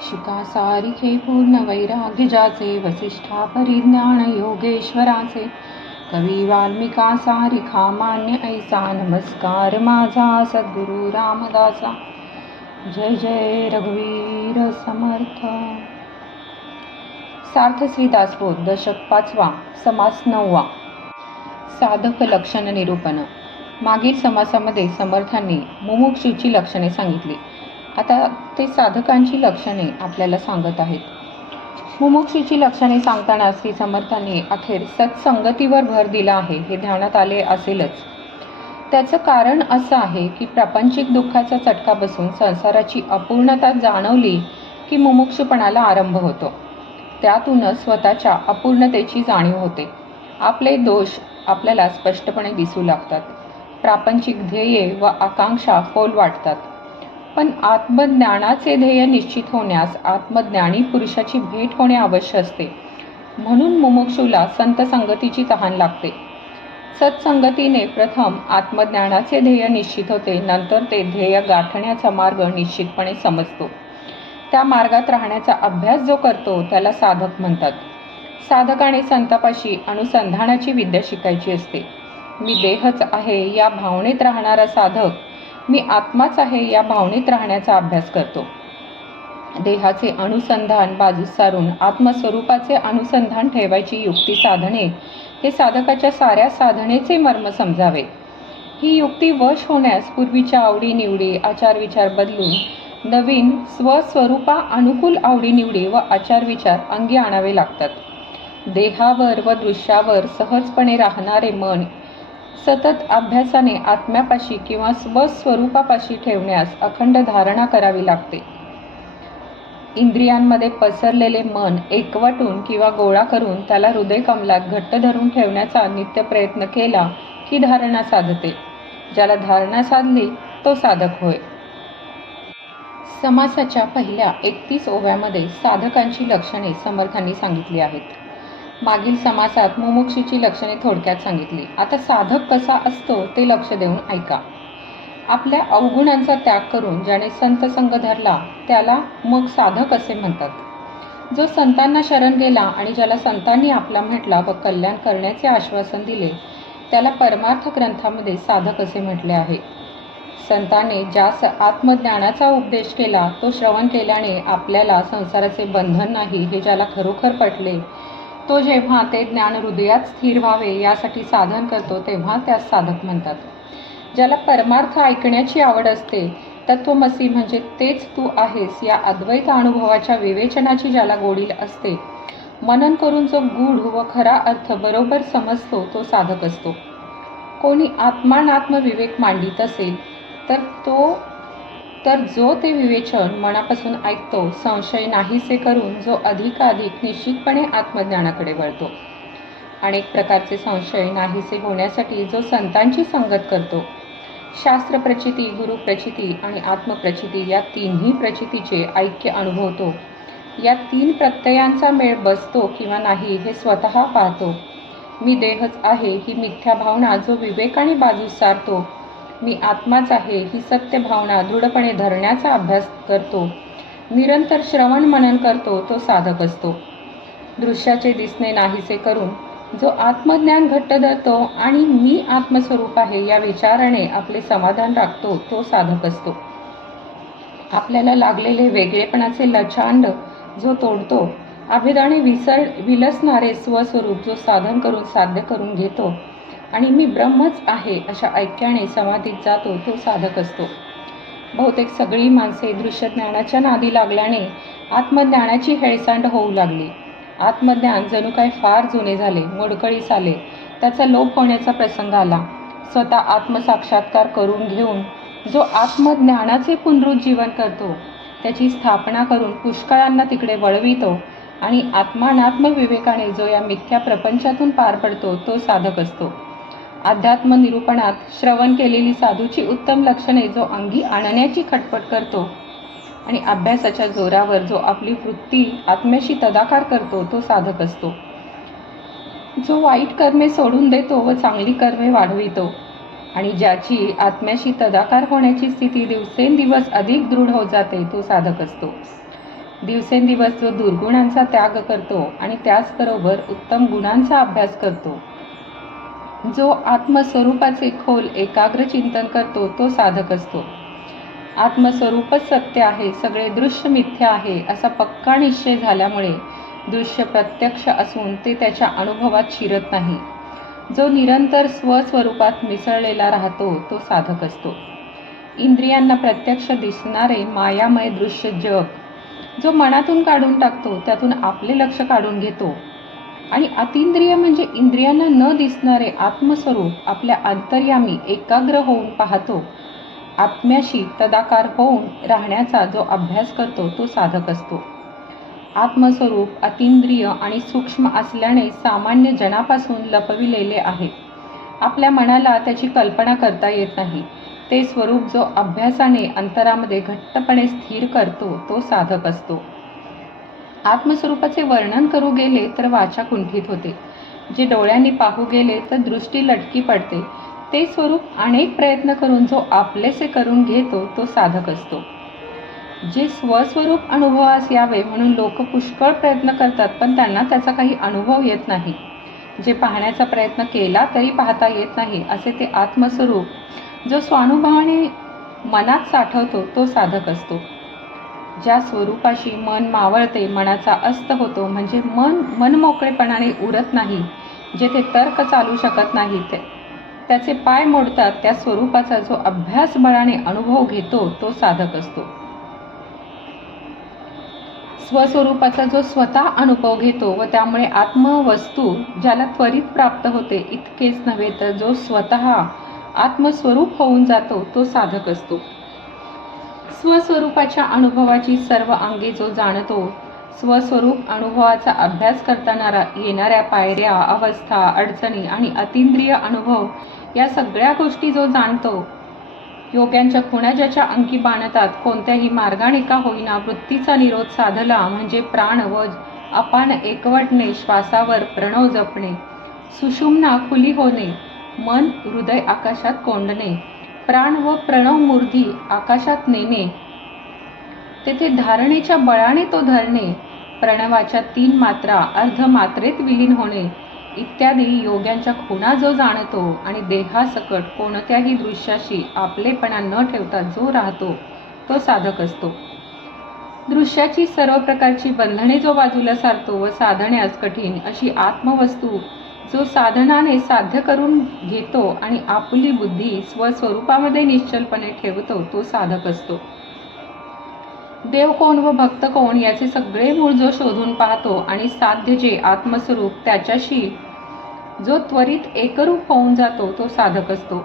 शिका सारिखे पूर्ण वैराग्य ज्याचे, वसिष्ठा परिज्ञान योगेश्वराचे, कवी वाल्मिका सारिखा मान्य ऐसा, नमस्कार माझा सद्गुरु रामदासा. जय जय रघुवीर समर्थ. सार्थ श्री दासबोध दशक 5वा, समास 9वा. साधक लक्षण निरूपण. मागील समासामध्ये समर्थांनी मुमुक्षूची लक्षणे सांगितली. आता ते साधकांची लक्षणे आपल्याला सांगत आहेत. मुमुक्षूची लक्षणे सांगताना श्री समर्थांनी अखेर सत्संगतीवर भर दिला आहे हे ध्यानात आले असेलच. त्याचं कारण असं आहे की प्रापंचिक दुःखाचा चटका बसून संसाराची अपूर्णता जाणवली की मुमुक्षुपणाला आरंभ होतो. त्यातूनच स्वतःच्या अपूर्णतेची जाणीव होते. आपले दोष आपल्याला स्पष्टपणे दिसू लागतात. प्रापंचिक ध्येये व आकांक्षा फोल वाटतात. पण आत्मज्ञानाचे ध्येय निश्चित होण्यास आत्मज्ञानी पुरुषाची भेट होणे आवश्यक असते. म्हणून मुमुक्षूला संत संगतीची तहान लागते. सत्संगतीने प्रथम आत्मज्ञानाचे ध्येय निश्चित होते, नंतर ते ध्येय गाठण्याचा मार्ग निश्चितपणे समजतो. त्या मार्गात राहण्याचा अभ्यास जो करतो त्याला साधक म्हणतात. साधकाने संतापाशी अनुसंधानाची विद्या शिकायची असते. मी देहच आहे या भावनेत राहणारा साधक मी आत्माच आहे या भावनेत राहण्याचा अभ्यास करतो. देहाचे अनुसंधान बाजूस सारून आत्मस्वरूपाचे अनुसंधान ठेवायची युक्ती साधणे हे साधकाच्या साऱ्या साधनेचे मर्म समजावे. ही युक्ती वश होण्यास पूर्वीच्या आवडीनिवडी आचारविचार बदलून नवीन स्वस्वरूपा अनुकूल आवडीनिवडी व आचारविचार अंगी आणावे लागतात. देहावर व दृश्यावर सहजपणे राहणारे मन सतत अभ्यासाने आत्म्यापाशी किंवा स्वस्वरूपापाशी ठेवण्यास अखंड धारणा करावी लागते. इंद्रियांमध्ये पसरलेले मन एकवटून किंवा गोळा करून त्याला हृदय कमलात घट्ट धरून ठेवण्याचा नित्य प्रयत्न केला की धारणा साधते. ज्याला धारणा साधली तो साधक होय. समासाच्या पहिल्या 31 ओव्यामध्ये साधकांची लक्षणे समर्थांनी सांगितली आहेत. मागील समासात मुमुक्षूची लक्षणे थोडक्यात सांगितली. आता साधक कसा असतो ते लक्ष देऊन ऐका. आपल्या अवगुणांचा त्याग करून ज्याने संत संग धरला त्याला मग साधक असे म्हणतात. जो संतांना शरण गेला आणि ज्याला संतांनी आपला म्हटला व कल्याण करण्याचे आश्वासन दिले त्याला परमार्थ ग्रंथामध्ये साधक असे म्हटले आहे. संतांनी ज्यास आत्मज्ञानाचा उपदेश केला तो श्रवण केल्याने आपल्याला संसाराचे बंधन नाही हे ज्याला खरोखर पटले तो जेव्हा ते ज्ञान हृदयात स्थिर व्हावे यासाठी साधन करतो तेव्हा त्यास साधक म्हणतात. ज्याला परमार्थ ऐकण्याची आवड असते, तत्वमसी म्हणजे तेच तू आहेस या अद्वैत अनुभवाच्या विवेचनाची ज्याला गोडी असते, मनन करून जो गूढ व खरा अर्थ बरोबर समजतो तो साधक असतो. कोणी आत्मानात्म विवेक मांडित असेल तर जो ते विवेचन मनापासून ऐकतो, संशय नाहीसे करून जो अधिकाधिक निश्चितपणे आत्मज्ञानाकडे वळतो. अनेक प्रकारचे संशय नाहीसे होण्यासाठी जो संतांची संगत करतो, शास्त्र प्रचिती, गुरु प्रचिती आणि आत्मप्रचिती या तिन्ही प्रचितीचे ऐक्य अनुभवतो, या 3 प्रत्ययांचा मेळ बसतो किंवा नाही हे स्वतः पाहतो. मी देहच आहे ही मिथ्या भावना जो विवेकाने बाजूस सारतो, मी आत्माच आहे ही सत्य भावना दृढपणे धरण्याचा अभ्यास करतो, निरंतर श्रवण मनन करतो तो साधक असतो. दृश्याचे दिसणे नाहीसे करून जो आत्मज्ञान घट्ट धरतो आणि मी आत्मस्वरूप आहे या विचाराने आपले समाधान राखतो तो साधक असतो. आपल्याला लागलेले वेगळेपणाचे लचांड जो तोडतो, अभेदाने विलसणारे स्वस्वरूप जो साधन करून साध्य करून घेतो आणि मी ब्रह्मच आहे अशा ऐक्याने समाधीत जातो तो साधक असतो. बहुतेक सगळी माणसे दृश्यज्ञानाच्या नादी लागल्याने आत्मज्ञानाची हेळसांड होऊ लागली. आत्मज्ञान जणू काय फार जुने झाले, मोडकळीस आले, त्याचा लोप होण्याचा प्रसंग आला. स्वतः आत्मसाक्षात्कार करून घेऊन जो आत्मज्ञानाचे पुनरुज्जीवन करतो, त्याची स्थापना करून पुष्कळांना तिकडे वळवितो आणि आत्मानात्म विवेकाने जो या मिथ्या प्रपंचातून पार पडतो तो साधक असतो. अध्यात्म निरूपणात श्रवण केलेली साधूची उत्तम लक्षणे जो अंगी आणण्याची खटपट करतो आणि अभ्यासाच्या जोरावर जो आपली वृत्ती आत्म्याशी तदाकार करतो तो साधक असतो. जो वाईट कर्मे सोडून देतो व चांगली कर्मे वाढवितो आणि ज्याची आत्म्याशी तदाकार होण्याची स्थिती दिवसेंदिवस अधिक दृढ होत जाते तो साधक असतो. दिवसेंदिवस जो दुर्गुणांचा त्याग करतो आणि त्याचबरोबर उत्तम गुणांचा अभ्यास करतो, जो आत्मस्वरूपाचे खोल एकाग्र चिंतन करतो, तो साधक असतो. आत्मस्वरूपच सत्य आहे, सगळे दृश्य मिथ्या आहे असा पक्का निश्चय झाल्यामुळे दृश्य प्रत्यक्ष असून ते त्याच्या अनुभवात शिरत नाही. जो निरंतर स्वस्वरूपात मिसळलेला राहतो, तो साधक असतो. इंद्रियांना प्रत्यक्ष दिसणारे मायामय दृश्य जग जो मनातून काढून टाकतो, त्यातून आपले लक्ष काढून घेतो, आणि अतींद्रिय म्हणजे इंद्रियांना न दिसणारे आत्मस्वरूप आपल्या अंतर्यामी एकाग्र होऊन पाहतो, आत्म्याशी तदाकार होऊन राहण्याचा जो अभ्यास करतो, तो साधक असतो. आत्मस्वरूप अतींद्रिय आणि सूक्ष्म असल्याने सामान्य जनापासून लपविलेले आहे. आपल्या मनाला त्याची कल्पना करता येत नाही. ते स्वरूप जो अभ्यासाने अंतरामध्ये घट्टपणे स्थिर करतो, तो साधक असतो. आत्मस्वरूपाचे वर्णन करू गेले तर वाचा कुंठित होते. जे डोळ्यांनी पाहू गेले तर दृष्टी लटकी पडते. ते स्वरूप अनेक प्रयत्न करून जो आपलेसे करून घेतो, तो साधक असतो. जे स्वस्वरूप अनुभवास यावे म्हणून लोक पुष्कळ प्रयत्न करतात, पण त्यांना त्याचा काही अनुभव येत नाही. जे पाहण्याचा प्रयत्न केला तरी पाहता येत नाही, असे ते आत्मस्वरूप जो स्वानुभवाने मनात साठवतो, तो साधक असतो. ज्या स्वरूपाशी मन मावळते, मनाचा अस्त होतो, म्हणजे मन मोकळेपणाने उरत नाही, जेथे तर्क चालू शकत नाही, त्याचे पाय मोडतात, त्या स्वरूपाचा जो अभ्यास बळाने अनुभव घेतो, तो साधक असतो. स्वस्वरूपाचा जो स्वतः अनुभव घेतो व त्यामुळे आत्मवस्तू ज्याला त्वरित प्राप्त होते, इतकेच नव्हे तर जो स्वतः आत्मस्वरूप होऊन जातो, तो साधक असतो. स्वस्वरूपाच्या अनुभवाची सर्व अंगे जो जाणतो, स्वस्वरूप अनुभवाचा अभ्यास करताना येणाऱ्या पायऱ्या, अवस्था, अडचणी आणि अतींद्रिय अनुभव या सगळ्या गोष्टी जो जाणतो, योग्यांच्या खुणा ज्याच्या अंगी बाणतात, कोणत्याही मार्गाने का होईना वृत्तीचा निरोध साधला म्हणजे प्राण व अपान एकवटणे, श्वासावर प्रणव जपणे, सुषुम्ना खुली होणे, मन हृदय आकाशात कोंडणे, प्राण व प्रणव मूर्धी आकाशात नेणे, तेथे धारणेच्या बळाने तो धरणे, प्रणवाच्या 3 मात्रा अर्धमात्रेत विलीन होणे इत्यादी योग्यांच्या खुणा जो जाणतो आणि देहासकट कोणत्याही दृश्याशी आपलेपणा न ठेवता जो राहतो, तो साधक असतो. दृश्याची सर्व प्रकारची बंधने जो बाजूला सारतो व साधण्यास कठीण अशी आत्मवस्तू जो साधनाने साध्य करून घेतो आणि आपली बुद्धी स्वस्वरूपामध्ये निश्चलपणे ठेवतो, तो साधक असतो. देव कोण व भक्त कोण याचे सगळे मूळ जो शोधून पाहतो आणि साध्य जे आत्मस्वरूप त्याच्याशी जो त्वरित एकरूप होऊन जातो, तो साधक असतो.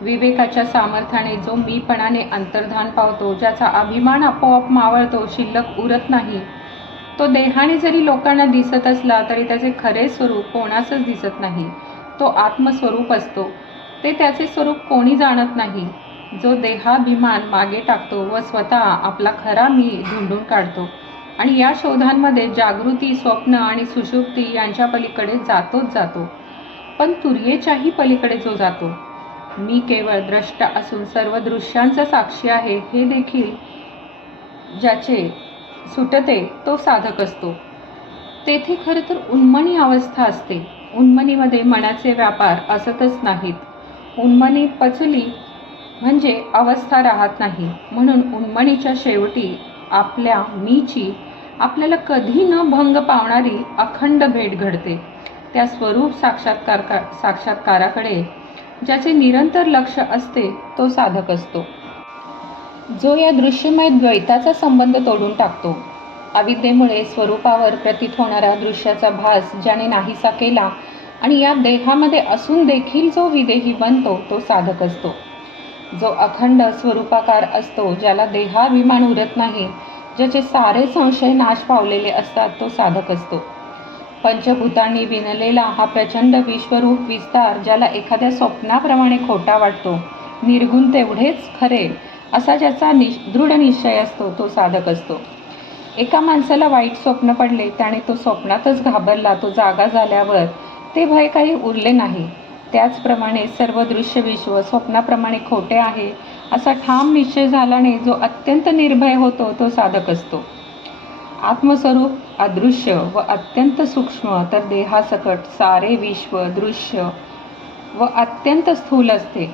विवेकाच्या सामर्थ्याने जो मीपणाने अंतर्धान पावतो, ज्याचा अभिमान आपोआप मावळतो, शिल्लक उरत नाही, तो देहाने जरी लोकांना दिसत असला तरी त्याचे खरे स्वरूप कोणासच दिसत नाही, तो आत्मस्वरूप असतो. ते त्याचे स्वरूप कोणी जाणत नाही. जो देहाभिमान मागे टाकतो व स्वतः आपला खरा मी ढूंढून काढतो आणि या शोधांमध्ये जागृती, स्वप्न आणि सुषुप्ती यांच्या पलीकडे जातोच जातो, पण तुर्येच्याही पलीकडे जो जातो. मी केवळ द्रष्टा असून सर्व दृश्यांचा साक्षी आहे हे देखील ज्याचे सुटते, तो साधक असतो. तेथे खरं तर उन्मनी अवस्था असते. उन्मनीमध्ये मनाचे व्यापार असतच नाहीत. उन्मनी पचली म्हणजे अवस्था राहत नाही. म्हणून उन्मनीच्या शेवटी आपल्या मीची आपल्याला कधी न भंग पावणारी अखंड भेट घडते. त्या स्वरूप साक्षात्काराकडे ज्याचे निरंतर लक्ष असते, तो साधक असतो. जो या दृश्यमय द्वैताचा संबंध तोडून टाकतो. अविद्येमुळे स्वरूपावर प्रतीत होणारा दृश्याचा भास ज्याने नाहीसा केला आणि या देहामध्ये असून देखील जो विदेही बनतो, तो साधक असतो. जो अखंड स्वरूपाकार असतो, ज्याला देहाभिमान उरत नाही, ज्याचे सारे संशय नाश पावलेले असतात, तो साधक असतो. पंचभूतांनी विणलेला हा प्रचंड विश्वरूप विस्तार ज्याला एखाद्या स्वप्नाप्रमाणे खोटा वाटतो, निर्गुण तेवढेच खरे असा ज्याचा दृढ निश्चय असतो, तो साधक असतो. एका माणसाला वाईट स्वप्न पडले, त्याने तो स्वप्नातच घाबरला, तो जागा झाल्यावर ते भय काही उरले नाही. त्याचप्रमाणे सर्व दृश्य विश्व स्वप्नाप्रमाणे खोटे आहे असा ठाम निश्चय झाल्याने जो अत्यंत निर्भय होतो, तो साधक असतो. आत्मस्वरूप अदृश्य व अत्यंत सूक्ष्म, तर देहासकट सारे विश्व दृश्य व अत्यंत स्थूल असते.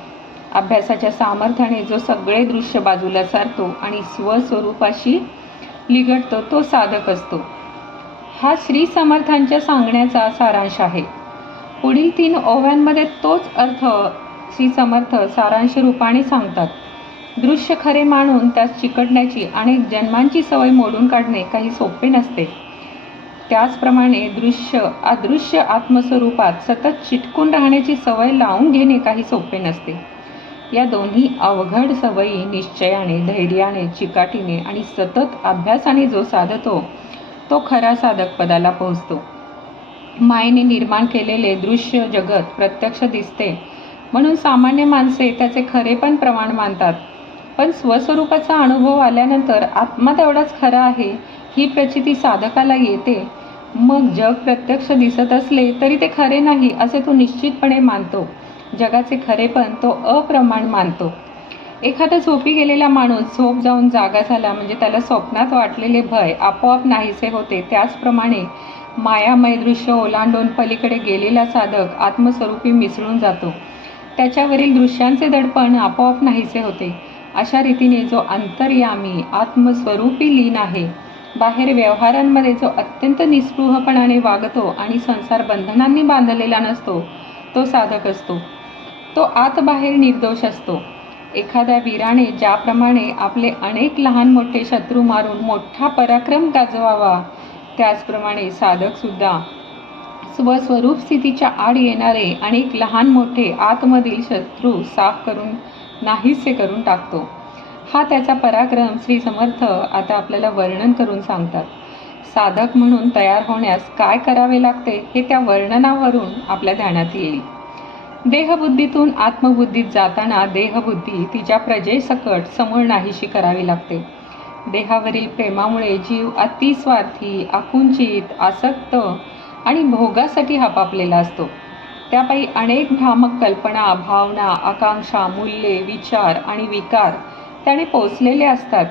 अभ्यासाच्या सामर्थ्याने जो सगळे दृश्य बाजूला सारतो आणि स्वस्वरूपाशी लिगडतो तो साधक असतो. हा श्री समर्थांच्या सांगण्याचा सारांश आहे. पुढील 3 ओव्यांमध्ये तोच अर्थ श्री समर्थ सारांश रूपाने सांगतात. दृश्य खरे मानून त्यास चिकटण्याची अनेक जन्मांची सवय मोडून काढणे काही सोपे नसते. त्याचप्रमाणे अदृश्य आत्मस्वरूपात सतत चिटकून राहण्याची सवय लावून घेणे काही सोपे नसते. या दोन्ही अवघड सवयी निश्चयाने, धैर्याने, चिकाटीने आणि सतत अभ्यासाने जो साधतो तो खरा साधक पदाला पोहोचतो. मायेने निर्माण केलेले दृश्य जगत प्रत्यक्ष दिसते म्हणून सामान्य माणसे त्याचे खरेपण प्रमाण मानतात. पण स्वस्वरूपाचा अनुभव आल्यानंतर आत्मा तेवढाच खरा आहे ही प्रचिती साधकाला येते. मग जग प्रत्यक्ष दिसत असले तरी ते खरे नाही असे तो निश्चितपणे मानतो. जगाचे खरेपण तो अप्रमाण मानतो. एखादा झोपी गेलेला माणूस झोप जाऊन जागा झाला म्हणजे त्याला स्वप्नात वाटलेले भय आपोआप नाहीसे होते. त्याचप्रमाणे मायामय दृश्य ओलांडून पलीकडे गेलेला साधक आत्मस्वरूपी मिसळून जातो. त्याच्यावरील दृश्यांचे दडपण आपोआप नाहीसे होते. अशा रीतीने जो अंतर्यामी आत्मस्वरूपी लीन आहे, बाहेर व्यवहारांमध्ये जो अत्यंत निस्पृहपणाने वागतो आणि संसार बंधनांनी बांधलेला नसतो तो साधक असतो. तो आत बाहेर निर्दोष असतो. एखाद्या वीराने ज्याप्रमाणे आपले अनेक लहान मोठे शत्रू मारून मोठा पराक्रम गाजवावा, त्याचप्रमाणे साधक सुद्धा स्वस्वरूप स्थितीच्या आड येणारे अनेक लहान मोठे आतमधील शत्रू साफ करून नाहीसे करून टाकतो. हा त्याचा पराक्रम श्री समर्थ आता आपल्याला वर्णन करून सांगतात. साधक म्हणून तयार होण्यास काय करावे लागते हे त्या वर्णनावरून आपल्या ध्यानात येईल. देहबुद्धीतून आत्मबुद्धीत जाताना देहबुद्धी तिच्या प्रजेसकट समूळ नाहीशी करावी लागते. देहावरील प्रेमामुळे जीव अतिस्वार्थी, आकुंचित, आसक्त आणि भोगासाठी हपापलेला असतो. त्यापायी अनेक भ्रामक कल्पना, भावना, आकांक्षा, मूल्ये, विचार आणि विकार त्याने पोचलेले असतात.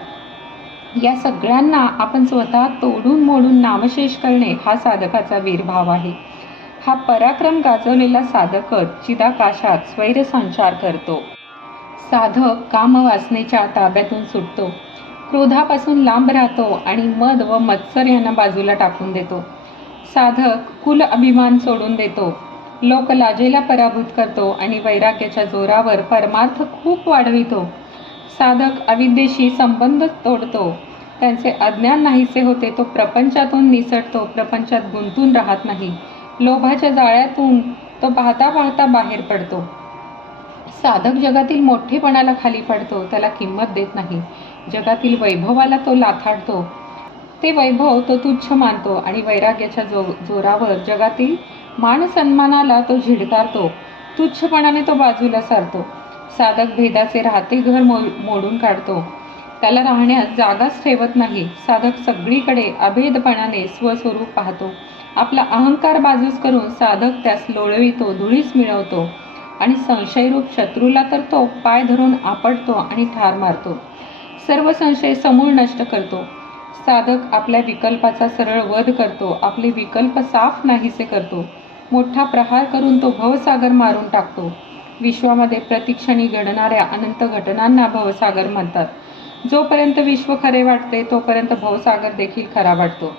या सगळ्यांना आपण स्वतः तोडून मोडून नामशेष करणे हा साधकाचा वीरभाव आहे. हा पराक्रम गाजवलेला साधकच चिदाकाशात स्वैरसंचार करतो. साधक कामवासनेच्या ताब्यातून सुटतो, क्रोधापासून लांब राहतो आणि मद व मत्सर यांना बाजूला टाकून देतो. साधक कुल अभिमान सोडून देतो, लोकलाजेला पराभूत करतो आणि वैराग्याच्या जोरावर परमार्थ खूप वाढवितो. साधक अविद्येशी संबंध तोडतो, त्यांचे अज्ञान नाहीसे होते. तो प्रपंचातून निसटतो, प्रपंचात गुंतून राहत नाही. लोभाच्या जाळ्यातून तो पाहता पाहता बाहेर पडतो. साधक जगातील मोठेपणाला खाली पडतो, त्याला किंमत देत नाही. जगातील वैभवाला तो लाथाडतो, ते वैभव तो तुच्छ मानतो आणि वैराग्याच्या जोरावर जगातील मान सन्मानाला तो झिडकारतो. तुच्छपणाने तो बाजूला सारतो. साधक भेदाचे राहते घर मोडून काढतो, त्याला राहण्यास जागाच ठेवत नाही. साधक सगळीकडे अभेदपणाने स्वस्वरूप पाहतो. आपला अहंकार बाजूस करून साधक त्यास लोळवितो, धुळीस मिळवतो आणि संशयरूप शत्रूला तर तो पाय धरून आपटतो आणि ठार मारतो. सर्व संशय समूळ नष्ट करतो. साधक आपल्या विकल्पाचा सरळ वध करतो, आपले विकल्प साफ नाहीसे करतो. मोठा प्रहार करून तो भवसागर मारून टाकतो. विश्वामध्ये प्रतिक्षणी घडणाऱ्या अनंत घटनांना भवसागर म्हणतात. जोपर्यंत विश्व खरे वाटते तोपर्यंत भवसागर देखील खरा वाटतो.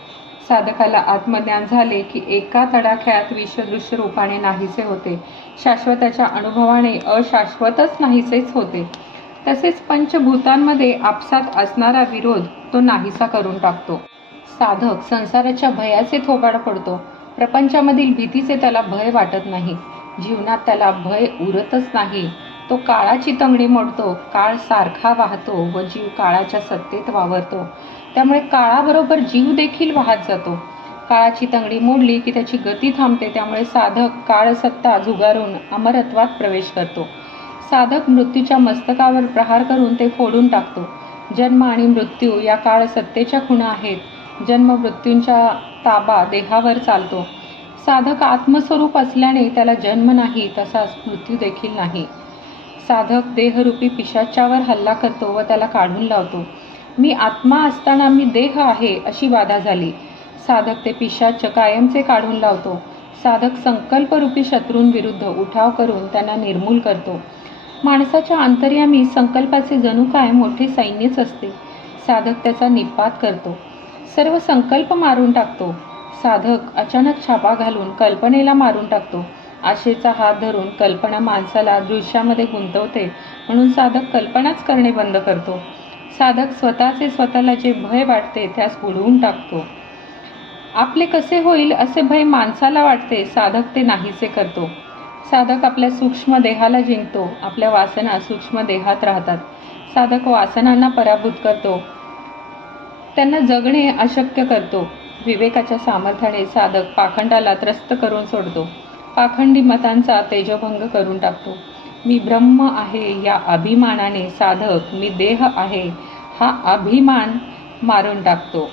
साधकाला आत्मज्ञान झाले की एका तडाख्यात विश्वदृश्य रूपाने नाहीसे होते. शाश्वताच्या अनुभवाने अशाश्वतच नाहीसेच होते. तसेच पंचभूतांमध्ये आपसात असणारा विरोध तो नाहीसा करून टाकतो. साधक संसाराच्या भयाचे थोबाड पडतो. प्रपंचामधील भीतीचे त्याला भय वाटत नाही. जीवनात त्याला भय उरतच नाही. तो काळाची तंगडी मोडतो. काळ सारखा वाहतो व जीव काळाच्या सत्तेत वावरतो. त्यामुळे काळाबरोबर जीव देखील वाहत जातो. काळाची तंगडी मोडली की त्याची गती थांबते. त्यामुळे साधक काळसत्ता झुगारून अमरत्वात प्रवेश करतो. साधक मृत्यूच्या मस्तकावर प्रहार करून ते फोडून टाकतो. जन्म आणि मृत्यू या काळसत्तेच्या खुणा आहेत. जन्म मृत्यूंचा ताबा देहावर चालतो. साधक आत्मस्वरूप असल्याने त्याला जन्म नाही, तसाच मृत्यू देखील नाही. साधक देहरूपी पिशाच्यावर हल्ला करतो व त्याला काढून लावतो. मी आत्मा असताना मी देह आहे अशी बाधा झाली. साधक ते पिशाच कायमचे काढून लावतो. साधक संकल्परूपी शत्रूंविरुद्ध उठाव करून त्यांना निर्मूल करतो. माणसाच्या अंतर्यामी संकल्पाचे जणू काय मोठे सैन्यच असते. साधक त्याचा निपात करतो, सर्व संकल्प मारून टाकतो. साधक अचानक छापा घालून कल्पनेला मारून टाकतो. आशेचा हात धरून कल्पना माणसाला दृश्यामध्ये गुंतवते, म्हणून साधक कल्पनाच करणे बंद करतो. साधक स्वतःला जे भय वाटते त्यास बुडवून टाकतो. आपले कसे होईल असे भय माणसाला वाटते, साधक ते नाहीसे करतो. साधक आपल्या सूक्ष्म देहाला जिंकतो. आपल्या वासना सूक्ष्म देहात राहतात. साधक वासनांना पराभूत करतो, त्यांना जगणे अशक्य करतो. विवेकाच्या सामर्थ्याने साधक पाखंडाला त्रस्त करून सोडतो. पाखंडी मतांचा तेजोभंग करून टाकतो. मी ब्रह्म आहे या अभिमानाने साधक मी देह आहे हा अभिमान मारून टाकतो.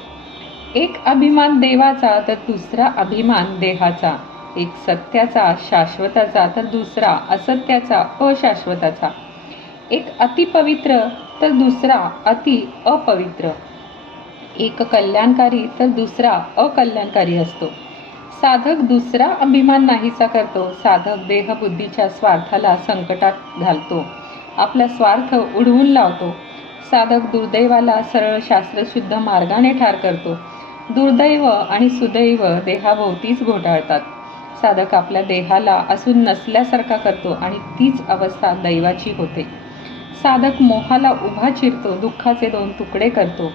एक अभिमान देवाचा तर दुसरा अभिमान देहाचा. एक सत्याचा शाश्वताचा तर दुसरा असत्याचा अशाश्वताचा. एक अतिपवित्र तर दुसरा अति अपवित्र. एक कल्याणकारी तर दुसरा अकल्याणकारी असतो. साधक दुसरा अभिमान नाहीसा करतो. साधक देहबुद्धीच्या स्वार्थाला संकटात घालतो, आपला स्वार्थ उडवून लावतो. साधक दुर्दैवाला सरळ शास्त्रशुद्ध मार्गाने ठार करतो. दुर्दैव आणि सुदैव देहाभोवतीच घोटाळतात. साधक आपल्या देहाला असून नसल्यासारखा करतो आणि तीच अवस्था दैवाची होते. साधक मोहाला उभा चिरतो, दुःखाचे 2 तुकडे करतो,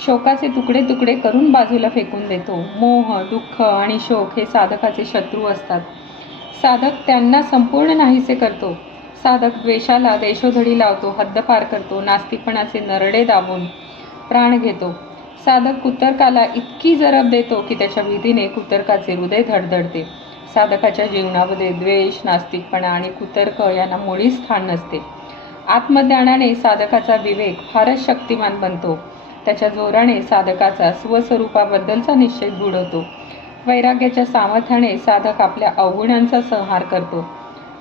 शोकाचे तुकडे तुकडे करून बाजूला फेकून देतो. मोह, दुःख आणि शोक हे साधकाचे शत्रू असतात. साधक त्यांना संपूर्ण नाहीसे करतो. साधक द्वेषाला देशोधडी लावतो, हद्दपार करतो, नास्तिकपणाचे नरडे दाबून प्राण घेतो. साधक कुतर्काला इतकी जरब देतो की त्याच्या भीतीने कुतर्काचे हृदय धडधडते. साधकाच्या जीवनामध्ये द्वेष, नास्तिकपणा आणि कुतर्क यांना मुळीच स्थान नसते. आत्मज्ञानाने साधकाचा विवेक फारच शक्तिमान बनतो. त्याच्या जोराने साधकाचा स्वस्वरूपाबद्दलचा निश्चय दृढ होतो. वैराग्याच्या सामर्थ्याने साधक आपल्या अवगुणांचा संहार करतो.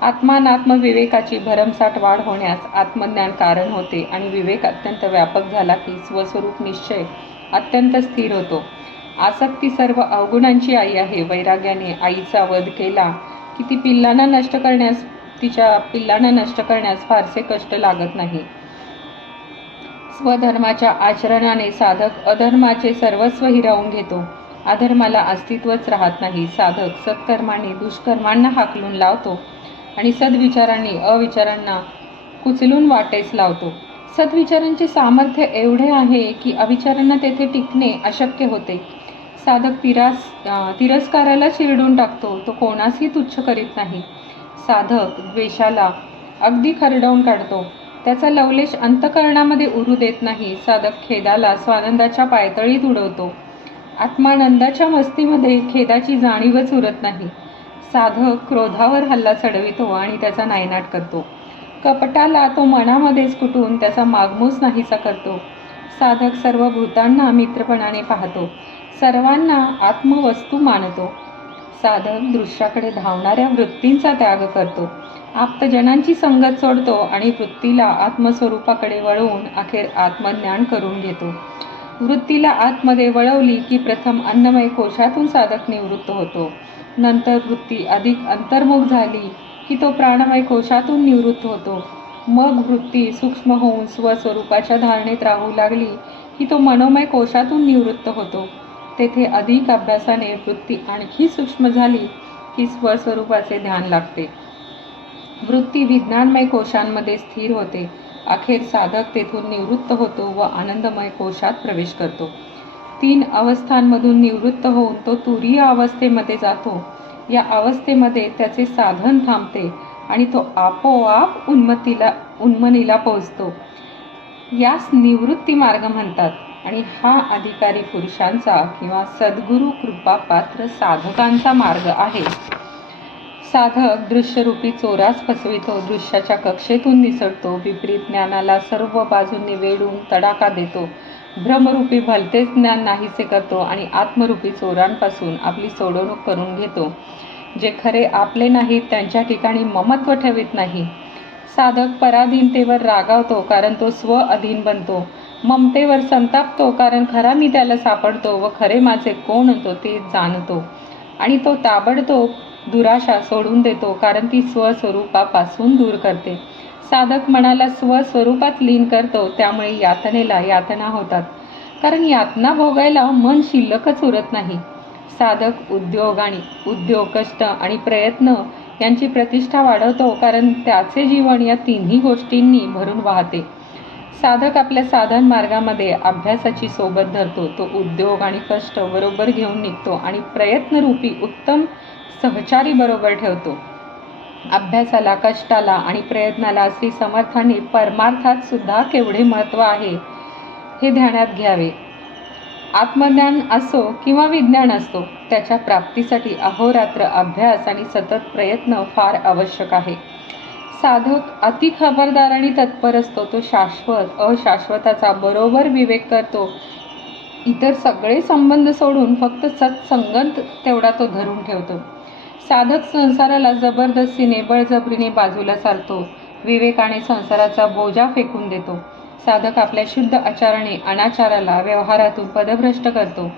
आत्मानात्मविवेकाची भरमसाठ वाढ होण्यास आत्मज्ञान कारण होते आणि विवेक अत्यंत व्यापक झाला की स्वस्वरूप निश्चय अत्यंत स्थिर होतो. आसक्ती सर्व अवगुणांची आई आहे. वैराग्याने आईचा वध केला की तिच्या पिल्लांना नष्ट करण्यास फारसे कष्ट लागत नाही. स्वधर्माच्या आचरणाने साधक अधर्माचे सर्वस्व हिरावून घेतो. अधर्माला अस्तित्वच राहत नाही. साधक सत्कर्मांनी दुष्कर्मांना हाकलून लावतो आणि सद्विचारांनी अविचारांना कुचलून वाटेस लावतो. सद्विचारांचे सामर्थ्य एवढे आहे की अविचारांना तेथे टिकणे अशक्य होते. साधक तिरस्काराला चिरडून टाकतो, तो कोणासही तुच्छ करीत नाही. साधक द्वेषाला अगदी खरडवून काढतो, त्याचा लवलेश अंतःकरणामध्ये उरू देत नाही. साधक खेदाला स्वानंदाच्या पायतळीत उडवतो. आत्मानंदाच्या मस्तीमध्ये खेदाची जाणीवच उरत नाही. साधक क्रोधावर हल्ला चढवितो आणि त्याचा नायनाट करतो. कपटाला तो मनामध्येच कुटून त्याचा मागमूस नाहीसा करतो. साधक सर्व भूतांना मित्रपणाने पाहतो, सर्वांना आत्मवस्तू मानतो. साधक दृश्याकडे धावणाऱ्या वृत्तींचा त्याग करतो. आप्तजनांची संगत सोडतो आणि वृत्तीला आत्मस्वरूपाकडे वळवून अखेर आत्मज्ञान करून घेतो. वृत्तीला आतमध्ये वळवली की प्रथम अन्नमय कोशातून साधक निवृत्त होतो. नंतर वृत्ती अधिक अंतर्मुख झाली की तो प्राणमय कोशातून निवृत्त होतो. मग वृत्ती सूक्ष्म होऊन स्वस्वरूपाच्या धारणेत राहू लागली की तो मनोमय कोशातून निवृत्त होतो. तेथे अधिक अभ्यासाने वृत्ती आणखी सूक्ष्म झाली की स्वस्वरूपाचे ध्यान लागते. वृत्ती विज्ञानमय कोशांमध्ये स्थिर होते. अखेर साधक तेथून निवृत्त होतो व आनंदमय कोशात प्रवेश करतो. 3 अवस्थांमधून निवृत्त होऊन तो तुरीय अवस्थेमध्ये जातो. या अवस्थेमध्ये त्याचे साधन थांबते आणि तो आपोआप उन्मनीला पोहोचतो. यास निवृत्ती मार्ग म्हणतात आणि हा अधिकारी पुरुषांचा किंवा सद्गुरू कृपापात्र साधकांचा मार्ग आहे. साधक दृश्यरूपी चोरास फसवितो, दृश्याच्या कक्षेतून निसटतो, विपरीत ज्ञानाला सर्व बाजूंनी वेढून तडाखा देतो, भ्रमरूपी भलतेच ज्ञान नाहीसे करतो आणि आत्मरूपी चोरांपासून आपली सोडवणूक करून घेतो. जे खरे आपले नाहीत त्यांच्या ठिकाणी ममत्व ठेवित नाही. साधक पराधीनतेवर रागावतो कारण तो स्व अधीन बनतो. ममतेवर संतापतो, कारण खरा मी त्याला सापडतो व खरे माझे कोण तो ते जाणतो. आणि तो ताबडतोब दुराशा सोडून देतो, कारण ती स्वस्वरूपापासून दूर करते. साधक मनाला स्वस्वरूपात लीन करतो, त्यामुळे यातनेला यातना होतात, कारण यातना भोगायला मन शिल्लकच उरत नाही. साधक उद्योग, कष्ट आणि प्रयत्न यांची प्रतिष्ठा वाढवतो, कारण त्याचे जीवन या तिन्ही गोष्टींनी भरून वाहते. साधक आपल्या साधन मार्गामध्ये अभ्यासाची सोबत धरतो. तो उद्योग आणि कष्ट बरोबर घेऊन निघतो आणि प्रयत्नरूपी उत्तम सहचारी बरोबर ठेवतो. अभ्यासाला, कष्टाला आणि प्रयत्नाला श्री समर्थांनी परमार्थात सुद्धा केवढे महत्त्व आहे हे ध्यानात घ्यावे. आत्मज्ञान असो किंवा विज्ञान असो, त्याच्या प्राप्तीसाठी अहोरात्र अभ्यास आणि सतत प्रयत्न फार आवश्यक आहे. साधक अति खबरदार आणि तत्पर असतो. तो शाश्वत अशाश्वताचा बरोबर विवेक करतो. इतर सगळे संबंध सोडून फक्त सत्संगत तेवढा तो धरून ठेवतो. साधक संसाराला जबरदस्तीने बळजबरीने बाजूला सारतो. विवेकाने संसाराचा बोजा फेकून देतो. साधक आपल्या शुद्ध आचाराने अनाचाराला व्यवहारातून पदभ्रष्ट करतो.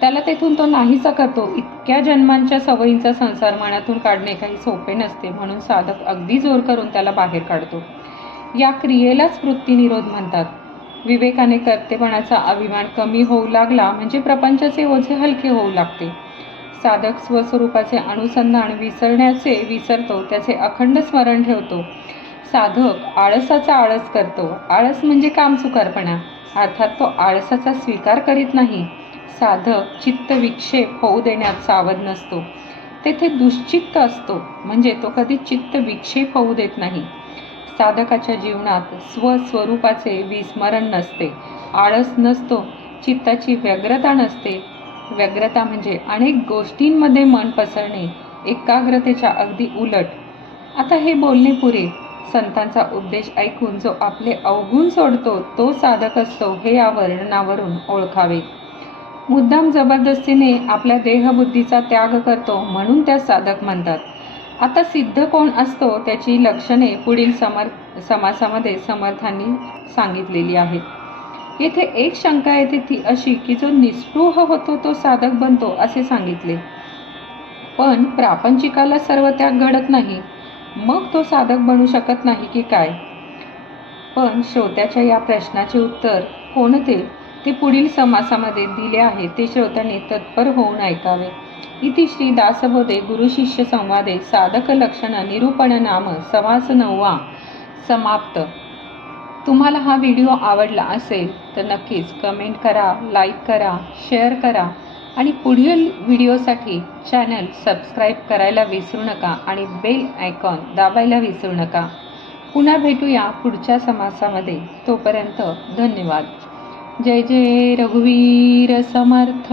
त्याला तेथून तो नाहीसा करतो. इतक्या जन्मांच्या सवयींचा संसार मनातून काढणे काही सोपे नसते, म्हणून साधक अगदी जोर करून त्याला बाहेर काढतो. या क्रियेलाच वृत्तीनिरोध म्हणतात. विवेकाने कर्तेपणाचा अभिमान कमी होऊ लागला म्हणजे प्रपंचाचे ओझे हलके होऊ लागते. साधक स्वस्वरूपाचे अनुसंधान विसरतो, त्याचे अखंड स्मरण ठेवतो. साधक आळसाचा आळस करतो. आळस म्हणजे कामचुकारपणा, अर्थात तो आळसाचा स्वीकार करीत नाही. साधक चित्त विक्षेप होऊ देण्यात सावध नसतो. तेथे दुश्चित्त असतो, म्हणजे तो कधी चित्त विक्षेप होऊ देत नाही. साधकाच्या जीवनात स्वस्वरूपाचे विस्मरण नसते. आळस नसतो. चित्ताची व्यग्रता नसते. व्यग्रता म्हणजे अनेक गोष्टींमध्ये मन पसरणे, एकाग्रतेच्या अगदी उलट. आता हे बोलणे पुरे. संतांचा उपदेश ऐकून जो आपले अवगुण सोडतो तो साधक असतो, हे या वर्णनावरून ओळखावे. मुद्दाम जबरदस्तीने आपल्या देहबुद्धीचा त्याग करतो, म्हणून त्या साधक म्हणतात. आता सिद्ध कोण असतो त्याची लक्षणे पुढील समासामध्ये समर्थांनी सांगितलेली आहेत. येथे एक शंका येते, ती अशी की जो निस्पृह होतो तो साधक बनतो असे सांगितले, पण प्रापंचिकाला सर्व त्याग घडत नाही, मग तो साधक बनू शकत नाही की काय? पण श्रोत्याच्या या प्रश्नाचे उत्तर कोणते ते पुढील समासामध्ये दिले आहे, ते श्रोत्यांनी तत्पर होऊन ऐकावे. इति श्री दासबोधे गुरुशिष्य संवादे साधक लक्षण निरूपण नाम समास 9 समाप्त. तुम्हाला हा व्हिडिओ आवडला असेल तर नक्कीच कमेंट करा, लाईक करा, शेअर करा आणि पुढील व्हिडिओसाठी चॅनल सबस्क्राईब करायला विसरू नका आणि बेल आयकॉन दाबायला विसरू नका. पुन्हा भेटूया पुढच्या समासामध्ये. तोपर्यंत धन्यवाद. जय जय रघुवीर समर्थ.